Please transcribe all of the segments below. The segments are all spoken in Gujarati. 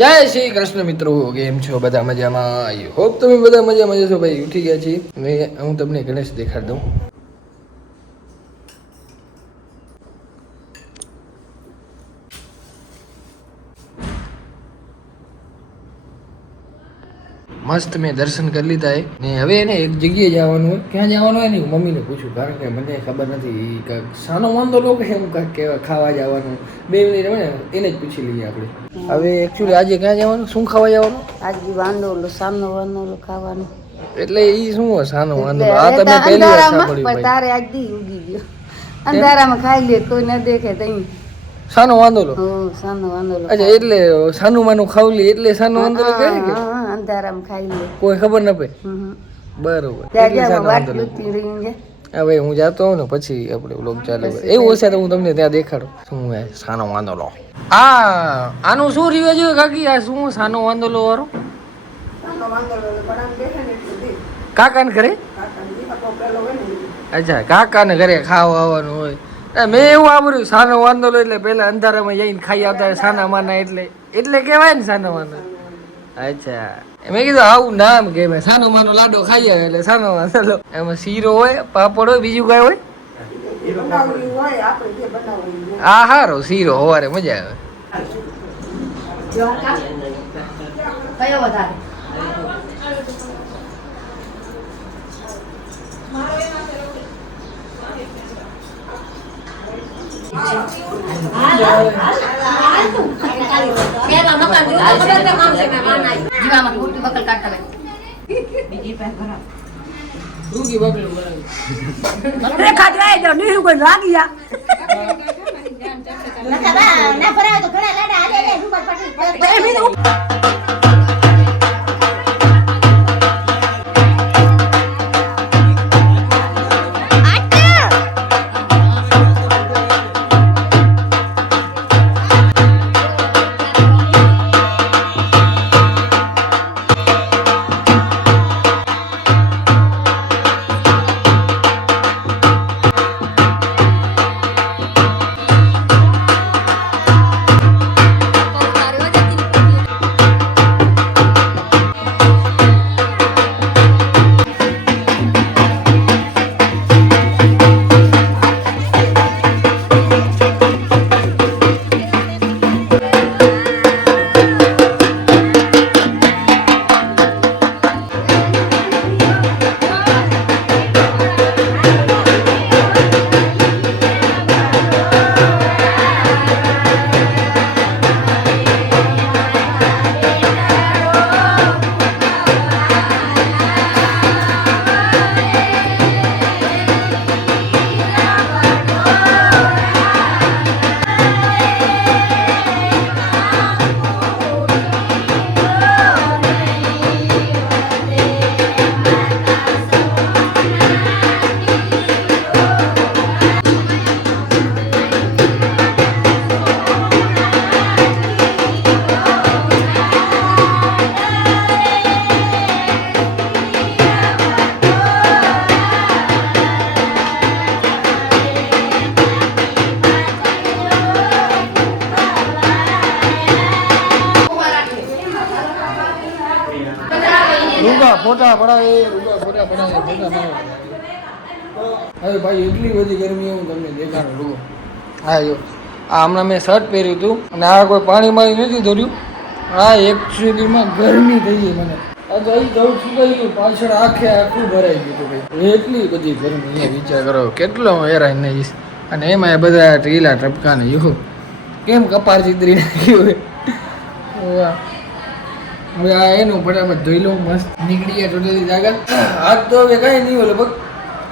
જય શ્રી કૃષ્ણ મિત્રો, કેમ છો બધા? મજામાં? આઈ હોપ તમે બધા મજામાં જશો. ભાઈ ઉઠી ગયા છીએ ને હું તમને ગણેશ દેખાડ દઉં. મસ્ત મેં દર્શન કરી લીધા ને હવે એને એક જગ્યાએ જવાનું હોય. ક્યાં જવાનું હોય ને હું મમ્મીને પૂછું, કારણ કે મને ખબર નથી. સાનો વાંધો લોકો એમ કાંઈક કેવા ખાવા જવાનું 2 મિનિટ ને એને જ પૂછી લઈએ આપણે. હવે એકચ્યુઅલી આજે ક્યાં જવાનું, શું ખાવા જવાનું? આજે વાંદોલો સામનો વાંદોલો ખાવાનું. એટલે ઈ શું સાનો વાંદો? આ તમે પહેલી વાર સાંભળ્યું. તારે આજ દી ઉગી ગયો અંધારામાં ખાઈ લે, કોઈ ન દેખે તઈ સાનો વાંદોલો. સાનો વાંદોલો. અચ્છા, એટલે સાનું માનું ખાવલી એટલે સાનો વાંદોલો કહે કે અંધારામાં ખાઈ લે, કોઈ ખબર ન પડે. બરોબર. હવે હું જાતો હોઉં ને પછી આપણે વ્લોગ ચાલુ કરે. એવું હશે તો હું તમને ત્યાં દેખાડું શું હે સાનો વાંદોલો. આનું શું રિવાજ હોય કાકી? આ શું સાનો વાંદોલો વાળો? કાકાને ઘરે? અચ્છા, કાકાને ઘરે ખાવા આવવાનું હોય. મેં એવું સાંભળ્યું સાનો વાંદોલો એટલે પેલા અંધારામાં જઈને ખાઈ આવતા સાના માના, એટલે કહેવાય ને સાનો વાંદો. અચ્છા, મેં કીધું આવું નામ કે સાનો માનો લાડો ખાઈ આવે એટલે સાનો વાંદોલો. એમાં શીરો હોય, પાપડ હોય, બીજું કઈ હોય? હા, હારો શીરો સવારે મજા આવે. કયો વધારે? ફોટા પડાવે. હવે ભાઈ એટલી બધી ગરમી હું તમને દેખાડું રૂગો. હા જો આ હમણાં મેં શર્ટ પહેર્યું હતું અને આ કોઈ પાણી મારી નથી ધોર્યું. આ એકચ્યુઅલીમાં ગરમી થઈ ગઈ મને. આ તો અહીં જવું સુકાઈ ગયું, પાછળ આખું ભરાઈ ગયું ભાઈ. એટલી બધી ગરમી અહીંયા વિચાર કરો કેટલો હેરાન નહીં. અને એમાં એ બધા ઢીલા ટપકાને યુ કેમ કપાર ચીતરી નાખ્યું હોય. એનું ફટાફટ ધોઈ લઉં, મસ્ત નીકળી ગયા ટોટલી જાગા. આજ તો હવે કાંઈ નહીં હોય લગભગ.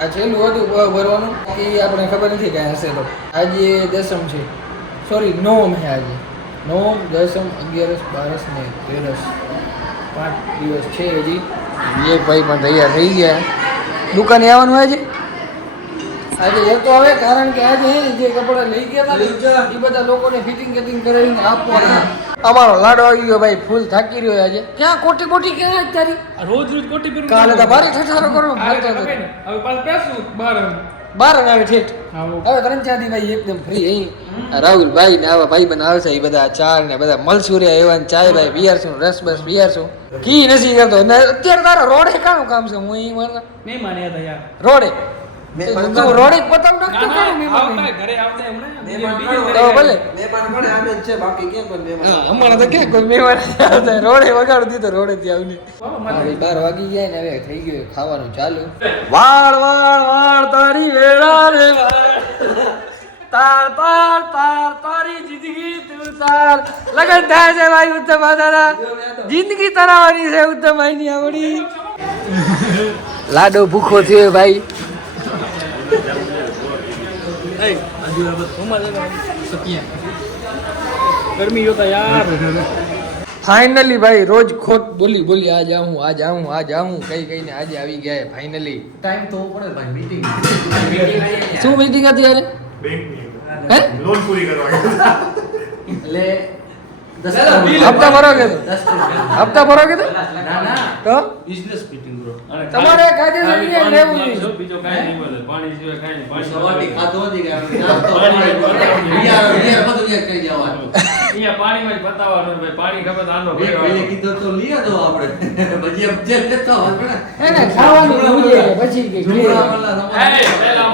આ છેલ્લું હતું ભરવાનું એ આપણે ખબર નથી કાંઈ હશે તો. આજે દસમ છે, સોરી નવમ છે આજે. નવમ, દસમ, 11, 12 ને 13, 5 દિવસ છે હજી. એ ભાઈ પણ તૈયાર થઈ ગયા. દુકાને આવવાનું હોય છે આજે એ તો હવે, કારણ કે આજે જે કપડાં લઈ ગયા હતા એ બધા લોકોને ફિટિંગ કરાવીને આપવાના. અમારો લાડો આવી ગયો ભાઈ, ફૂલ થાકી રહ્યો આજે. ક્યાં કોટી ક્યાં તારી? રોજ કોટી કાલે તો ભારી ઠઠારો કરો. હવે પાછું પેસું 12 બાર આવે ઠેઠ આવો. હવે 3-4 દી ભાઈ એકદમ ફ્રી અહીં રાહુલ ભાઈ ને આવા ભાઈ બન આવશે એ બધા ચાર ને બધા મલસુરિયા એવા ને ચાય ભાઈ બિયારશું રસ બસ બિયારશું કી નથી કરતો ને અત્યારે તારા રોડે કાનું કામ છે હું અહીં મારા નહીં માન્યા હતા યાર. રોડે તું રોડે જ પતંગ નાખતો કાનું મહેમાન આવતા ઘરે આવતા હમણાં તો ભલે અમારે તો ક્યાં કોઈ મહેમાન આવતા રોડે વગાડી દીધો રોડે થી આવીને હવે 12 વાગી ગયા ને હવે થઈ ગયું ખાવાનું ચાલુ વાળ વાળ વાળ તારી વેળા રે તાર તાર તાર તારી જિંદગી તું તાર લગન થાય છે ભાઈ ઉત્તમ દાદા જિંદગી તરાવાની છે ઉત્તમ ભાઈ ની આવડી લાડો ભૂખો થયો ભાઈ ગરમી હોતા યાર. ફાઇનલી ભાઈ રોજ ખોટ બોલી બોલી આ જાઉં આ જાઉં આ જાઉં કઈ કઈને આજે આવી ગયા ફાઇનલી ટાઈમ તો પડે ભાઈ મીટિંગ શું મીટિંગ હતી યાર હે લોન પૂરી કરવાની એટલે હપ્તા ભરો કે હપ્તા ભરો કે ના ના તો બિઝનેસ મીટિંગ બ્રો તમારે કાયદેસર નિયમ લેવું જોઈએ બીજો કાંઈ નહીં બોલે. પાણી સિવાય કાંઈ નહીં. પાણી સવારથી ખાધો નથી કે પાણી યાર બધું યાર કરી જવાનું અહીંયા પાણીમાં જ બતાવવાનું ભાઈ. પાણી ખબર તો આનો એક પહેલે કીધું તો લઈ દો આપણે ભજીયા ભજીયા લેતો આપણે એને ખાવાનું જોઈએ પછી કે ઝુમરા વાળા એ, પહેલા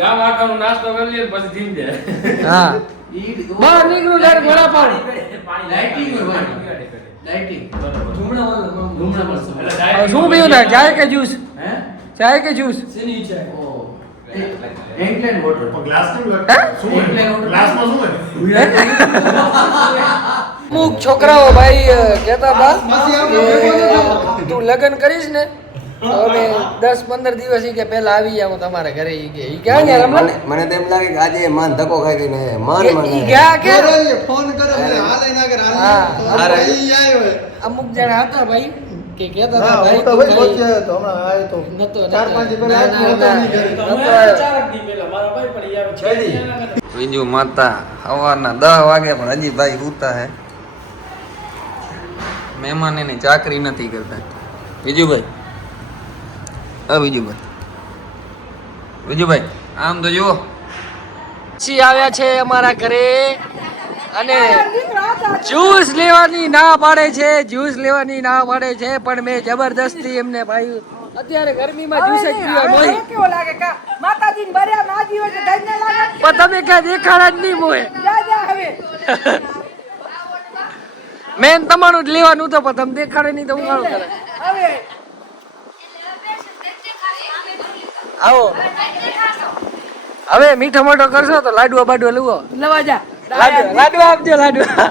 ગામ આખાનો નાસ્તો કરી લઈએ પછી ધીમ જાય. હા ઈ બહાર નીકળું ડાયરેક્ટ વડાપાવ લાઇટિંગ હોય ભાઈ લાઇટિંગ ઝુમરા વાળા એટલે હવે direct શું પીવું તાર ચાય કે જ્યુસ હે ચાય કે જ્યુસ શેની છે ઓ એન્કલેન વોટર ગ્લાસ કેમ હે? શું હોય ગ્લાસમાં શું હોય અમુક છોકરાઓ ભાઈ કહેતા હતા કે તું લગ્ન કરીશ ને તો અમે 10-15 દિવસ ઈ કે પહેલા આવી જાવ તમારા ઘરે ઈ કે ઈ ક્યાં ગયા રમણ મને તો એમ લાગે કે આજે માન ધક્કો ખાઈ ગઈ ને માન ઈ ગયા કે ફોન કરે મને હાલે ના કરે હા. હાલે ઈ આવ્યો અમુક જણા હતા ભાઈ કે કહેતા હતા હા ભાઈ હું તો ભાઈ પહોંચ્યો હતો હમણાં આવ્યો તો નતો 4-5 દી પહેલા ના, આવ્યો ના, હતો નહીં ઘરે. નતો. ચારક દી પહેલા મારા ભાઈ પણ ઈ આવે છે. બીજું માતા સવારના 10 વાગે પણ હજી ભાઈ ઉતા હે મહેમાન એની ચાકરી નથી કરતા બીજુભાઈ બીજુભાઈ આમ તો જુઓ પછી આવ્યા છે અમારા ઘરે અને જ્યુસ લેવાની ના પાડે છે જ્યુસ લેવાની ના પાડે છે પણ મેં જબરદસ્તી એમને ભાઈ અત્યારે ગરમીમાં જ્યુસ જ પીવા મોહી કેવો લાગે કા માતાજીને બર્યા ના જીવે છે ધન્ય લાગે પણ તમે ક્યાં દેખાડા જ નહીં મોહે જા જા હવે મેન તમારું જ લેવાનું તો પણ તમે દેખાડે નહીં તો હું કાળું કરે હવે આવો હવે મીઠો મોટો કરશો તો લાડવા બાડવા લેવો લવા જા લાડવા આપજો લાડવા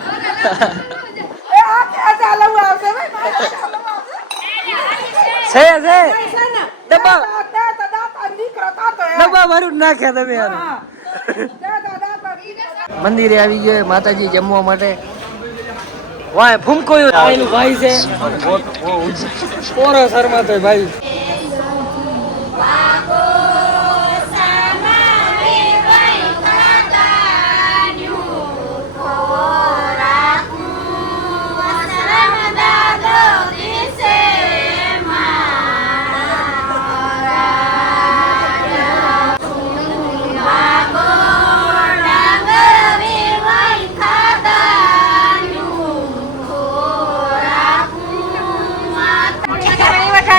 એ આ કે આ ચાલુ આવશે ભાઈ મારા ચાલુ આવશે છે છે ને ડબ્બા દાતા દાતા દીકરો તાતો એ ડબ્બા ભરું જ નાખ્યા તમે યાર હા દાતા દાતા દીકરો મંદિરે આવી ગયો માતાજી જમવા માટે વાય ફૂમકોયું આવેલું ભાઈ છે પોરો શર્મા તો ભાઈ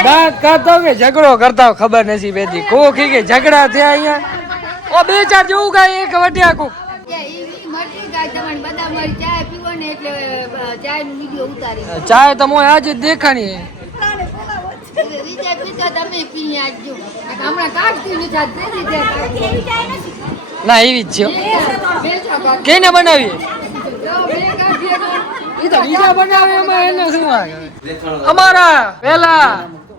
દાંત કાઢતો કે ઝઘડો કરતા હોય ખબર નથી બેથી કોકી કે ઝઘડા થયા અહીંયા ઓ બે ચાર જેવું કાંઈ એક વટ્યા કોક ચાય તો મોય આજે જ દેખાણી ના એવી જ છે કેને બનાવી ઈ તો બીજા બનાવે એમાં એને શું વાગે અમારા પેલા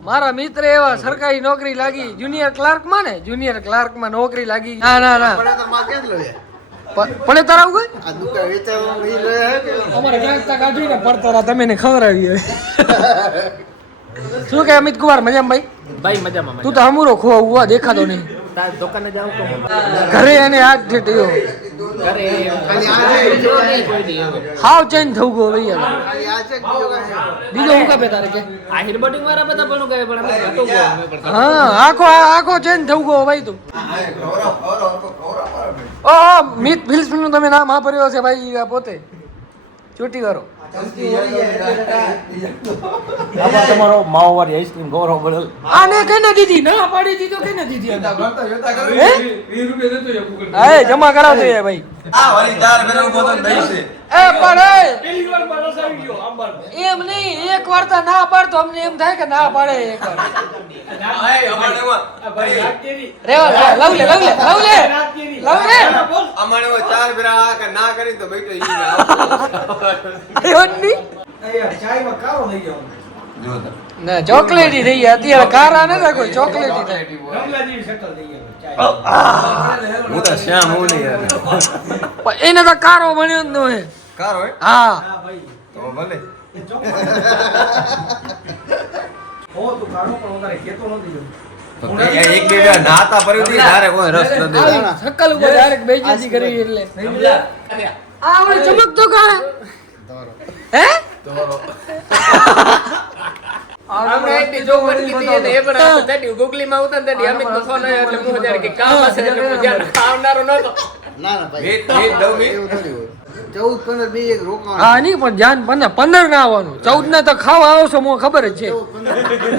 મારા મિત્ર એવા સરકારી નોકરી લાગી જુનિયર ક્લાર્ક માં ને જુનિયર ક્લાર્ક માં નોકરી લાગી ના ના ના પડે તારા કોઈ આ દુકાન વેચાવાનું ઈ લે હે કે અમારે ક્યાંક તા કાઢીને પડતા તમે ને ખવડાવી હવે શું કે અમિત કુમાર મજામાં ભાઈ ભાઈ મજામાં તું તો હમુરો ખોવા દેખાતો નહીં તાર દુકાને જાવ તો ઘરે એને હાથ ઠેટ્યો ખાલી આ છે બીજું કાંઈ નહીં. હાવ ચેન્જ થવું ગયો ભાઈ હવે. ખાલી આ છે બીજું કાંઈ નહીં. બીજો હું કાપે તારે કે આ હિરબટિંગ વાળા બધા પણ કહે પણ અમે ઘટો ગયો અમે પણ હા આખો ચેન્જ થવું ગયો ભાઈ તું ઓ મિત ફિલ્મ નું તમે નામ વાપર્યો છે ભાઈ આ પોતે ચોટી વાળો તમારો માવાવાળી આઈસ્ક્રીમ ગૌરવ મળેલ આને કઈને દીધી ના પાડી દીધો કઈને દીધી આને? હે? 20 રૂપિયા દેતો યાર ગૂગલ હા જમા કરાવતો યાર ભાઈ આ વાલી 4 ફેરા ઉભો તો દઈ છે એ પણ એ પહેલી વાર માં રસ આવી ગયો આંબાનો એમ નહીં એક વાર તો ના પાડતો અમને એમ થાય કે ના પાડે એક વાર આ ભાઈ રાખતી રેવા લવ લે બોલ અમારે 4 ફેરા કે ના કરી તો બેટો ઈ એવની ચાયમાં કારો થઈ ગયો ના ચોકલેટી થઈ ગયા અત્યારે કારા નથી કોઈ ચોકલેટી થાય રમલા જેવી શક્લ થઈ ગઈ ચાય હું તો શ્યામ હું નહીં યાર પણ એને તો કારો બન્યો જ ન હોય કારો હે હા તો ભલે હો તું કારો પણ વધારે કેતો નથી જો તો એક બે વાર નાતા પરથી ધારે કોઈ રસ ન દે સકલ ઉપર ડાયરેક્ટ બેજી કરી એટલે આ ઓલી ચમકતો કા હે આપણે એટલી જો વળગી હતી એટલે એ પણ આ તેડી ગૂગલી માં ઉતર તેડી અમિત નો ફોન આવ્યો એટલે હું જાણે કે કામ હશે એટલે હું જાણે આવનારો નતો ના ના ભાઈ વેત દઉં મે એવું થોડી હોય. 14 15 બે એક રોકાવાનું. હા નહીં પણ ધ્યાન 15 ના આવવાનું 14 ના તો ખાવા આવો છો મને ખબર જ છે 14 15